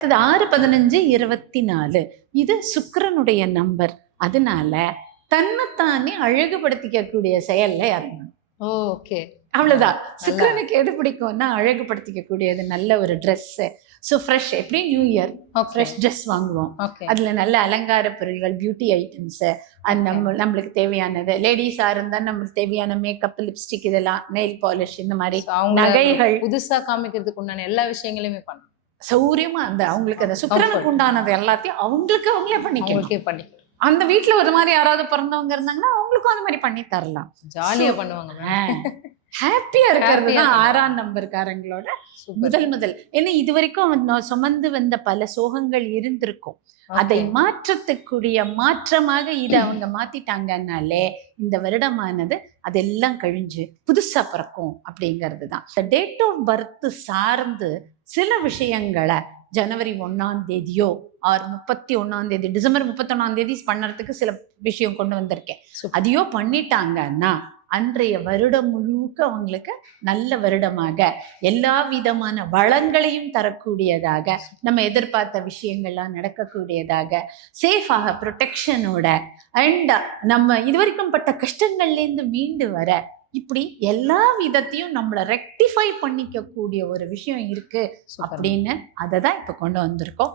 அது ஆறு பதினஞ்சு இருபத்தி நாலு இது சுக்கிரனுடைய நம்பர். அதனால தன்னைத்தானே அழகுபடுத்திக்க கூடிய செயல்ல இறங்கணும் ஓகே. அவ்வளவுதான். சுக்கிரனுக்கு எது பிடிக்கும்னா அழகுபடுத்திக்க கூடியது நல்ல ஒரு Dress. ஸோ ஃப்ரெஷ் எப்படி? நியூ இயர் ஃப்ரெஷ் ட்ரெஸ் வாங்குவோம். ஓகே அதுல நல்ல அலங்கார பொருள்கள் பியூட்டி ஐட்டம்ஸ் அது நம்ம நம்மளுக்கு தேவையானது. லேடிஸா இருந்தா நம்மளுக்கு தேவையான மேக்கப் லிப்ஸ்டிக் இதெல்லாம் நெயில் பாலிஷ் இந்த மாதிரி நகைகள். புதுசா காமிக்கிறதுக்கு உண்டான எல்லா விஷயங்களையுமே பண்ணணும் சௌரியமா அந்த அவங்களுக்கு அந்த சுக்கிரனுக்கு உண்டானது எல்லாத்தையும் அவங்களுக்கு அவங்களே பண்ணிக்கணும். அவங்களுக்கே பண்ணி அந்த வீட்ல ஒரு மாதிரி யாராவது பிறந்தவங்க இருந்தாங்கன்னா அவங்களுக்கும் அந்த மாதிரி பண்ணி தரலாம். ஜாலியா பண்ணுவாங்க. ஹாப்பியா இருக்கிறது தான். ஆறாம் நம்பர்காரங்களோட முதல் முதல். ஏன்னா இது வரைக்கும் சுமந்து வந்த பல சோகங்கள் இருந்திருக்கும். அதை மாற்றத்துக்குரிய மாற்றமாக இதை அவங்க மாத்திட்டாங்கன்னாலே இந்த வருடமானது அதெல்லாம் கழிஞ்சு புதுசா பிறக்கும் அப்படிங்கிறது தான். டேட் ஆஃப் பர்த் சார்ந்து சில விஷயங்களை ஜனவரி ஒண்ணாம் தேதியோ ஆர் முப்பத்தி ஒண்ணாம் தேதி டிசம்பர் முப்பத்தொன்னாம் தேதி பண்ணறதுக்கு சில விஷயம் கொண்டு வந்திருக்கேன். அதையோ பண்ணிட்டாங்கன்னா அன்றைய வருடம் முழுக்க அவங்களுக்கு நல்ல வருடமாக எல்லா விதமான வளங்களையும் தரக்கூடியதாக நம்ம எதிர்பார்த்த விஷயங்கள்லாம் நடக்கக்கூடியதாக சேஃபாக ப்ரொடெக்ஷனோட அண்ட் நம்ம இதுவரைக்கும் பட்ட கஷ்டங்கள்லேருந்து மீண்டு வர இப்படி எல்லா விதத்தையும் நம்மளை ரெக்டிஃபை பண்ணிக்க கூடிய ஒரு விஷயம் இருக்கு சூப்பர் அப்படின்னு அதை தான் இப்போ கொண்டு வந்திருக்கோம்.